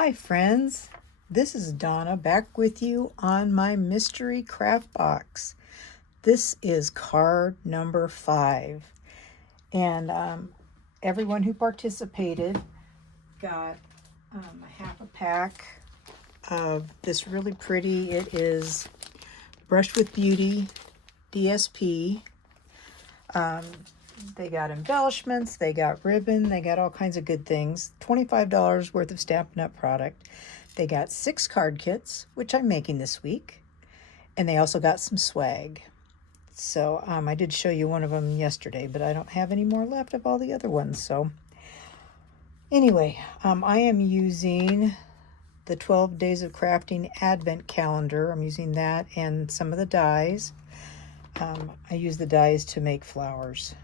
Hi friends, this is Donna back with you on my mystery craft box. This is card number 5, and everyone who participated got a half a pack of this really pretty, it is Brush with Beauty DSP. They got embellishments, they got ribbon, they got all kinds of good things. $25 worth of Stampin' Up! Product. They got 6 card kits, which I'm making this week. And they also got some swag. So I did show you one of them yesterday, but I don't have any more left of all the other ones. So anyway, I am using the 12 Days of Crafting Advent Calendar. I'm using that and some of the dies. I use the dies to make flowers.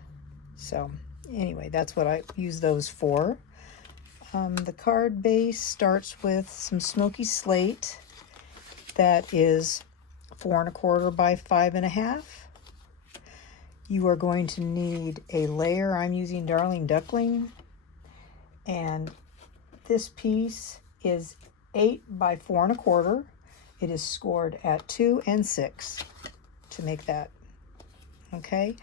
So anyway, that's what I use those for. The card base starts with some smoky slate that is 4 1/4 by 5 1/2. You are going to need a layer. I'm using Darling Duckling, and this piece is 8 by 4 1/4. It is scored at 2 and 6 to make that. Okay,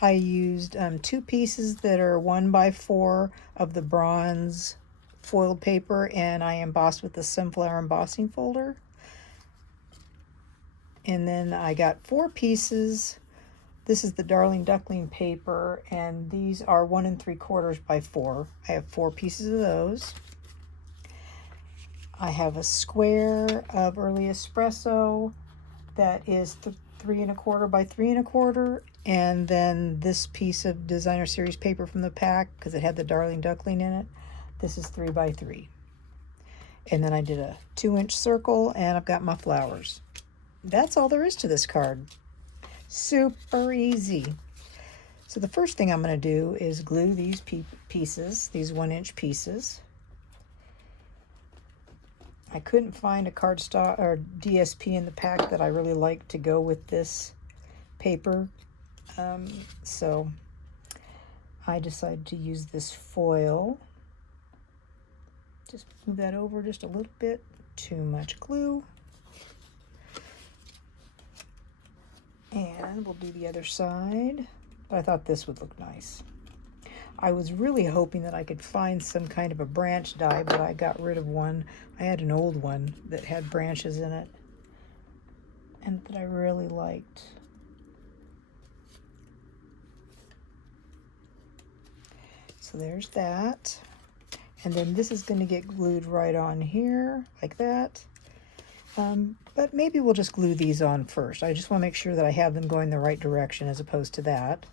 I used 2 pieces that are 1 by 4 of the bronze foiled paper, and I embossed with the Sunflower embossing folder. And then I got 4 pieces. This is the Darling Duckling paper, and these are 1 3/4 by 4. I have 4 pieces of those. I have a square of Early Espresso that is 3 1/4 by 3 1/4, and then this piece of Designer Series paper from the pack, because it had the Darling Duckling in it, this is 3 by 3. And then I did a 2-inch circle, and I've got my flowers. That's all there is to this card. Super easy. So the first thing I'm going to do is glue these pieces, these 1-inch pieces. I couldn't find a cardstock or DSP in the pack that I really like to go with this paper, so I decided to use this foil. Just move that over just a little bit. Too much glue. And we'll do the other side. But I thought this would look nice. I was really hoping that I could find some kind of a branch die, but I got rid of one. I had an old one that had branches in it and that I really liked. So there's that. And then this is going to get glued right on here, like that. But maybe we'll just glue these on first. I just want to make sure that I have them going the right direction as opposed to that.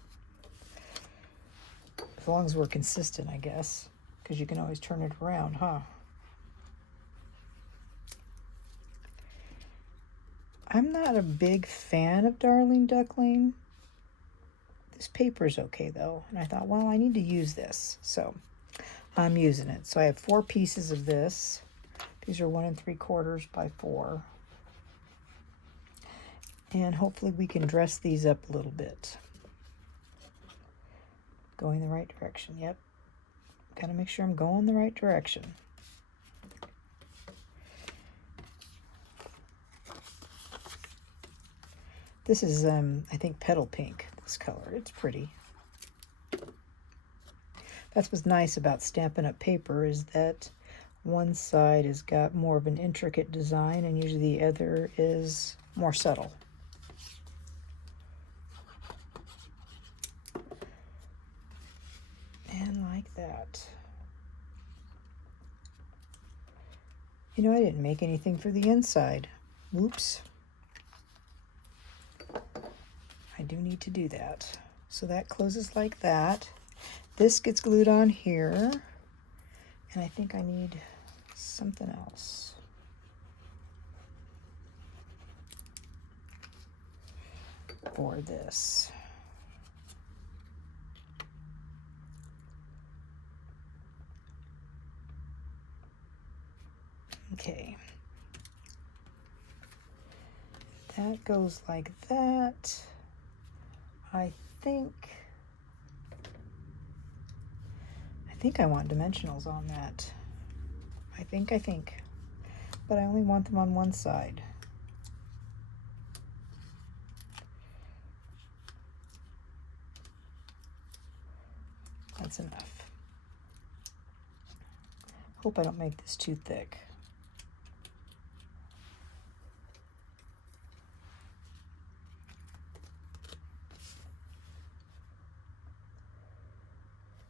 As long as we're consistent, I guess, because you can always turn it around, huh? I'm not a big fan of Darling Duckling. This paper is okay, though, and I thought, well, I need to use this, so I'm using it. So I have 4 pieces of this. These are 1 3/4 by 4. And hopefully we can dress these up a little bit. Going the right direction, yep. Gotta make sure I'm going the right direction. This is, I think, Petal Pink, this color. It's pretty. That's what's nice about Stampin' Up! Paper, is that one side has got more of an intricate design, and usually the other is more subtle. And like that. You know, I didn't make anything for the inside. Whoops. I do need to do that. So that closes like that. This gets glued on here. And I think I need something else. For this. Okay. That goes like that. I think I want dimensionals on that. I think. But I only want them on one side. That's enough. Hope I don't make this too thick.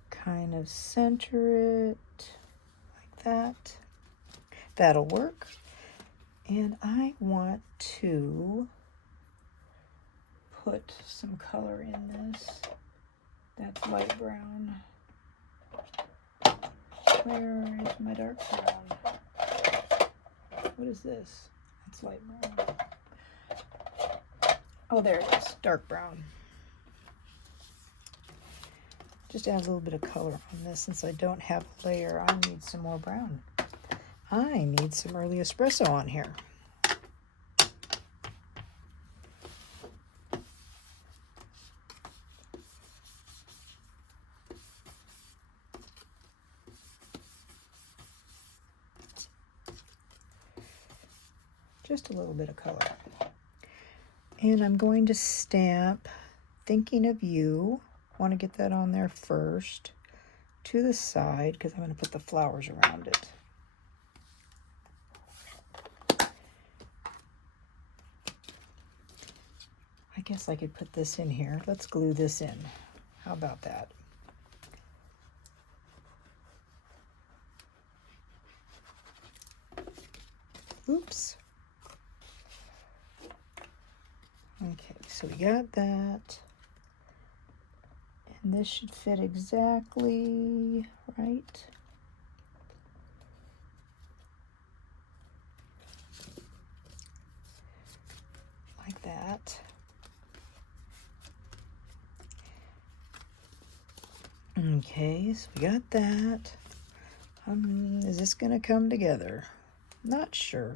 Kind of center it like that. That'll work. And I want to put some color in this. That's light brown. Where is my dark brown? What is this? That's light brown. Oh, there it is, dark brown. Just add a little bit of color on this. Since I don't have a layer, I need some more brown. I need some early espresso on here. Just a little bit of color. And I'm going to stamp Thinking of You. Want to get that on there first to the side because I'm going to put the flowers around it. I guess I could put this in here. Let's glue this in. How about that? Oops. Okay, so we got that. And this should fit exactly right. Like that. Okay, so we got that. Is this going to come together? Not sure.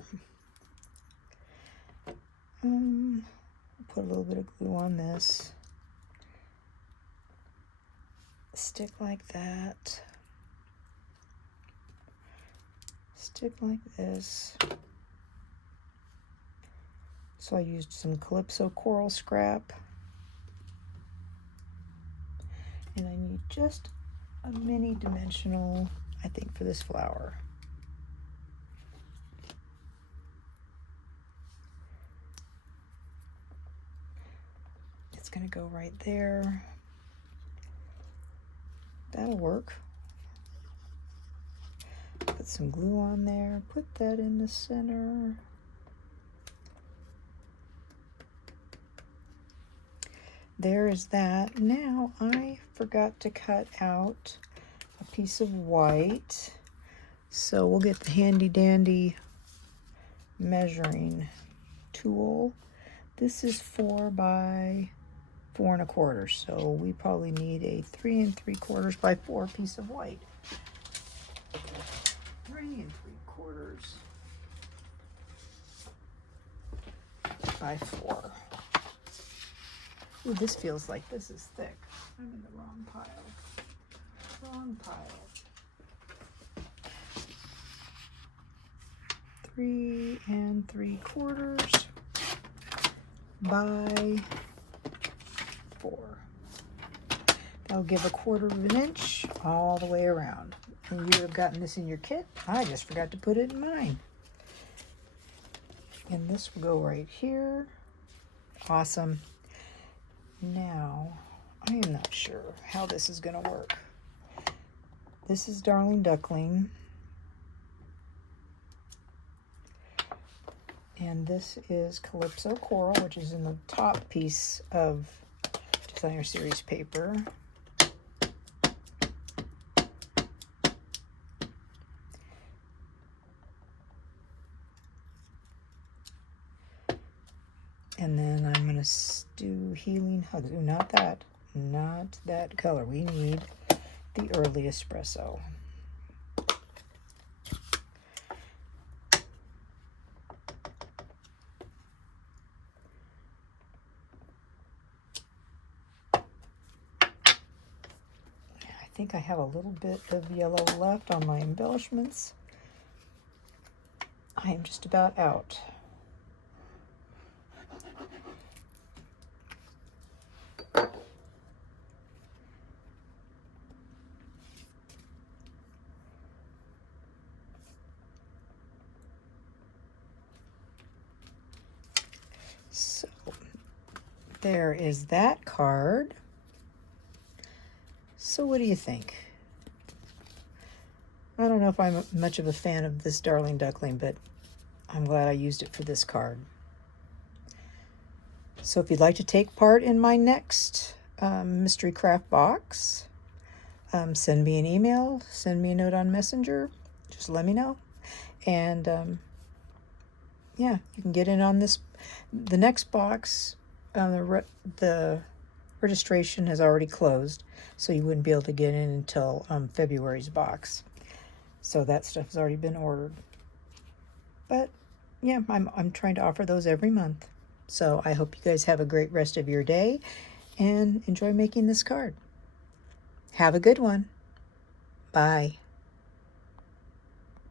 Put a little bit of glue on this. Stick like that. Stick like this. So I used some Calypso coral scrap. And I need just a mini dimensional, I think, for this flower. It's going to go right there. That'll work. Put some glue on there. Put that in the center. There is that. Now I forgot to cut out a piece of white. So we'll get the handy dandy measuring tool. This is 4 by 4 1/4. So we probably need a 3 3/4 by 4 piece of white. 3 3/4 by 4. Ooh, this feels like this is thick. I'm in the wrong pile. Wrong pile. 3 3/4 by 4. That'll give a 1/4 of an inch all the way around. And you have gotten this in your kit. I just forgot to put it in mine. And this will go right here. Awesome. Now, I am not sure how this is going to work. This is Darling Duckling. And this is Calypso Coral, which is in the top piece of Designer Series paper. And then I'm going to do Healing Hugs. Ooh, not that color. We need the Early Espresso. I think I have a little bit of yellow left on my embellishments. I am just about out. So there is that card. So what do you think? I don't know if I'm much of a fan of this Darling Duckling, but I'm glad I used it for this card. So if you'd like to take part in my next mystery craft box, send me an email, send me a note on Messenger, just let me know. And yeah, you can get in on this. The next box, the registration has already closed, so you wouldn't be able to get in until February's box. So that stuff has already been ordered. But yeah, I'm trying to offer those every month. So I hope you guys have a great rest of your day and enjoy making this card. Have a good one. Bye.